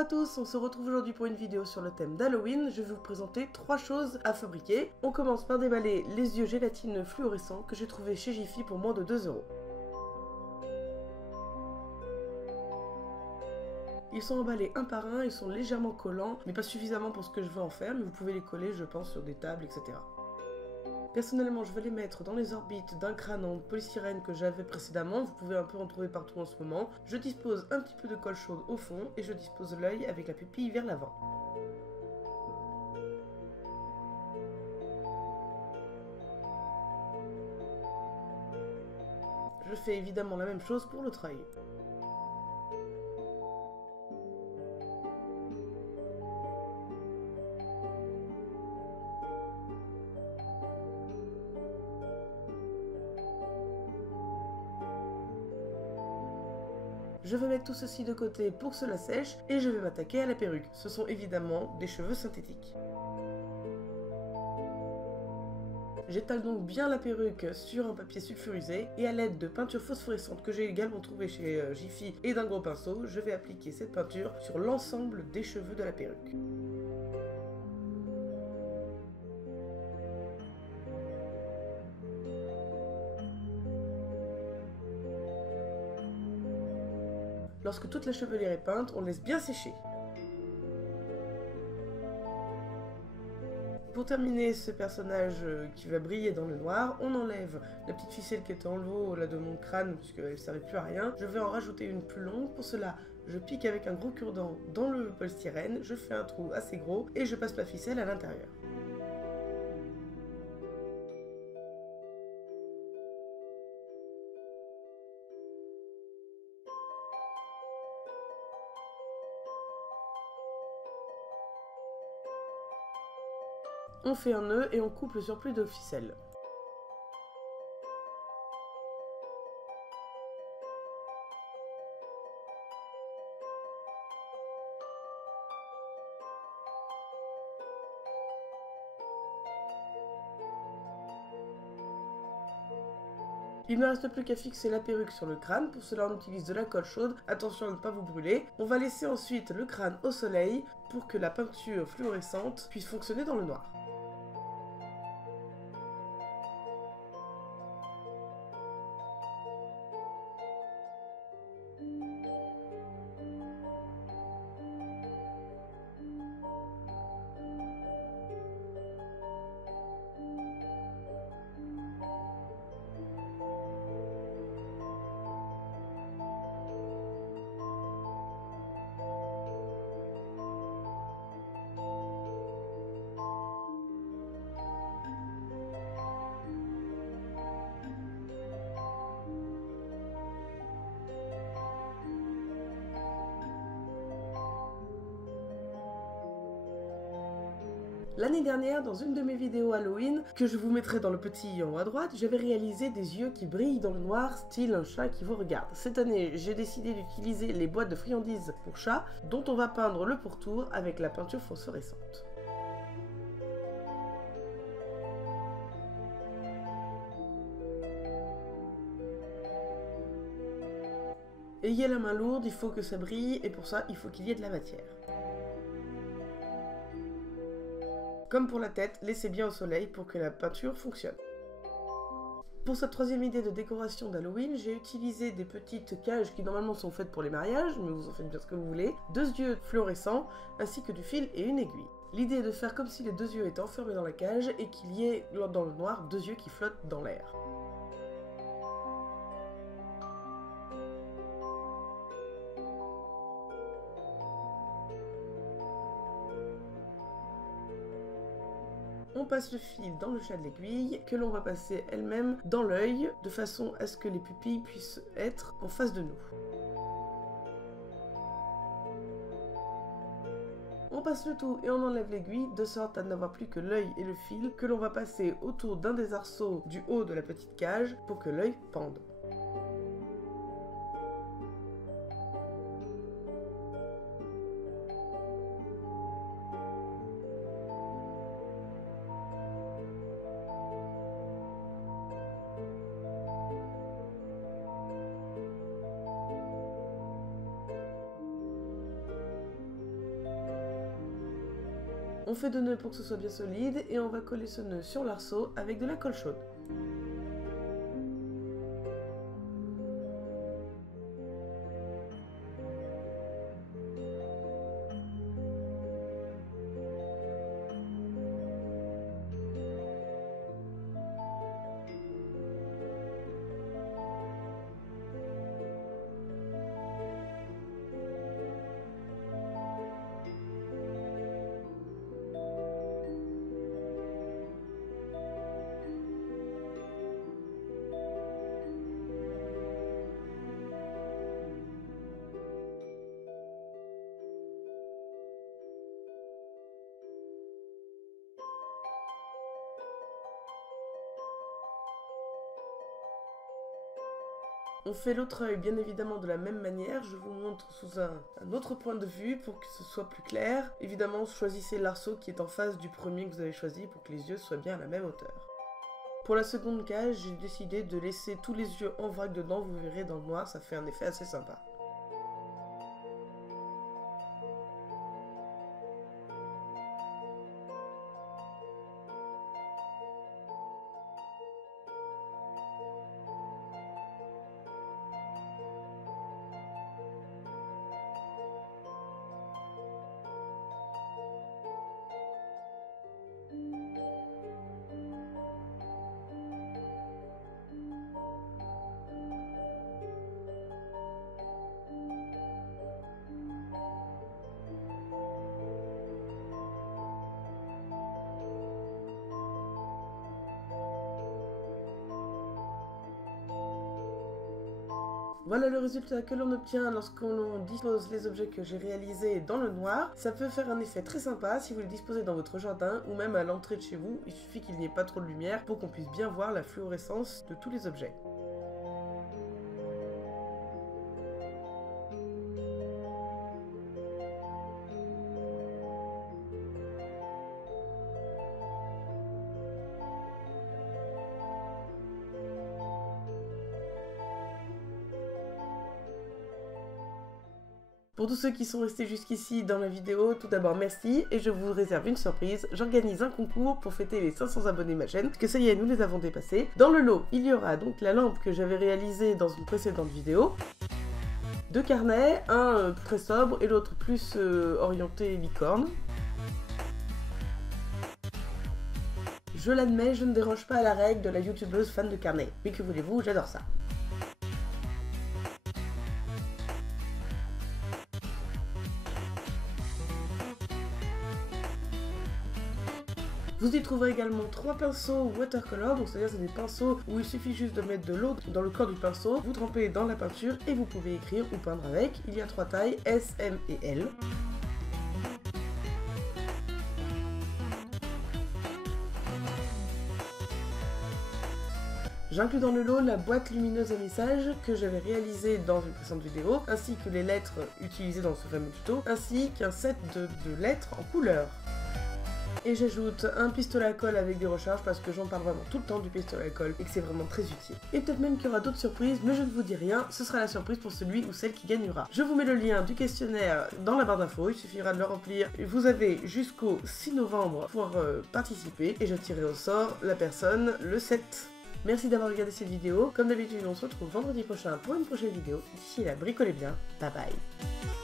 à tous, on se retrouve aujourd'hui pour une vidéo sur le thème d'Halloween. Je vais vous présenter 3 choses à fabriquer. On commence par déballer les yeux gélatineux fluorescents que j'ai trouvé chez Jiffy pour moins de 2 €. Ils sont emballés un par un, ils sont légèrement collants, mais pas suffisamment pour ce que je veux en faire, mais vous pouvez les coller, je pense, sur des tables, etc. Personnellement, je vais les mettre dans les orbites d'un crâne en polystyrène que j'avais précédemment. Vous pouvez un peu en trouver partout en ce moment. Je dispose un petit peu de colle chaude au fond et je dispose l'œil avec la pupille vers l'avant. Je fais évidemment la même chose pour l'autre œil. Je vais mettre tout ceci de côté pour que cela sèche et je vais m'attaquer à la perruque. Ce sont évidemment des cheveux synthétiques. J'étale donc bien la perruque sur un papier sulfurisé et à l'aide de peinture phosphorescente que j'ai également trouvée chez Jiffy et d'un gros pinceau, je vais appliquer cette peinture sur l'ensemble des cheveux de la perruque. Lorsque toute la chevelure est peinte, on laisse bien sécher. Pour terminer ce personnage qui va briller dans le noir, on enlève la petite ficelle qui était en haut là de mon crâne puisqu'elle ne servait plus à rien. Je vais en rajouter une plus longue. Pour cela, je pique avec un gros cure-dent dans le polystyrène, je fais un trou assez gros et je passe la ficelle à l'intérieur. On fait un nœud et on coupe le surplus de ficelle. Il ne reste plus qu'à fixer la perruque sur le crâne, pour cela on utilise de la colle chaude, attention à ne pas vous brûler. On va laisser ensuite le crâne au soleil pour que la peinture fluorescente puisse fonctionner dans le noir. L'année dernière, dans une de mes vidéos Halloween, que je vous mettrai dans le petit i en haut à droite, j'avais réalisé des yeux qui brillent dans le noir, style un chat qui vous regarde. Cette année, j'ai décidé d'utiliser les boîtes de friandises pour chat, dont on va peindre le pourtour avec la peinture phosphorescente. Ayez la main lourde, il faut que ça brille, et pour ça, il faut qu'il y ait de la matière. Comme pour la tête, laissez bien au soleil pour que la peinture fonctionne. Pour cette troisième idée de décoration d'Halloween, j'ai utilisé des petites cages qui normalement sont faites pour les mariages, mais vous en faites bien ce que vous voulez, 2 yeux fluorescents, ainsi que du fil et une aiguille. L'idée est de faire comme si les 2 yeux étaient enfermés dans la cage et qu'il y ait, dans le noir, 2 yeux qui flottent dans l'air. On passe le fil dans le chat de l'aiguille, que l'on va passer elle-même dans l'œil, de façon à ce que les pupilles puissent être en face de nous. On passe le tout et on enlève l'aiguille, de sorte à n'avoir plus que l'œil et le fil, que l'on va passer autour d'un des arceaux du haut de la petite cage, pour que l'œil pende. On fait 2 nœuds pour que ce soit bien solide et on va coller ce nœud sur l'arceau avec de la colle chaude. On fait l'autre œil bien évidemment de la même manière, je vous montre sous un autre point de vue pour que ce soit plus clair. Évidemment, choisissez l'arceau qui est en face du premier que vous avez choisi pour que les yeux soient bien à la même hauteur. Pour la seconde cage, j'ai décidé de laisser tous les yeux en vrac dedans, vous verrez dans le noir, ça fait un effet assez sympa. Voilà le résultat que l'on obtient lorsqu'on dispose les objets que j'ai réalisés dans le noir. Ça peut faire un effet très sympa si vous les disposez dans votre jardin ou même à l'entrée de chez vous. Il suffit qu'il n'y ait pas trop de lumière pour qu'on puisse bien voir la fluorescence de tous les objets. Pour tous ceux qui sont restés jusqu'ici dans la vidéo, tout d'abord merci et je vous réserve une surprise. J'organise un concours pour fêter les 500 abonnés de ma chaîne, parce que ça y est, nous les avons dépassés. Dans le lot, il y aura donc la lampe que j'avais réalisée dans une précédente vidéo, 2 carnets, un très sobre et l'autre plus orienté licorne. Je l'admets, je ne déroge pas à la règle de la youtubeuse fan de carnet. Mais que voulez-vous, j'adore ça. Vous y trouverez également 3 pinceaux watercolor, donc c'est-à-dire c'est des pinceaux où il suffit juste de mettre de l'eau dans le corps du pinceau, vous trempez dans la peinture et vous pouvez écrire ou peindre avec. Il y a 3 tailles, S, M et L. J'inclus dans le lot la boîte lumineuse à messages que j'avais réalisée dans une précédente vidéo, ainsi que les lettres utilisées dans ce fameux tuto, ainsi qu'un set de lettres en couleur. Et j'ajoute un pistolet à colle avec des recharges parce que j'en parle vraiment tout le temps du pistolet à colle et que c'est vraiment très utile. Et peut-être même qu'il y aura d'autres surprises, mais je ne vous dis rien, ce sera la surprise pour celui ou celle qui gagnera. Je vous mets le lien du questionnaire dans la barre d'infos, il suffira de le remplir. Vous avez jusqu'au 6 novembre pour participer et je tirerai au sort la personne le 7. Merci d'avoir regardé cette vidéo. Comme d'habitude, on se retrouve vendredi prochain pour une prochaine vidéo. D'ici là, bricolez bien. Bye bye.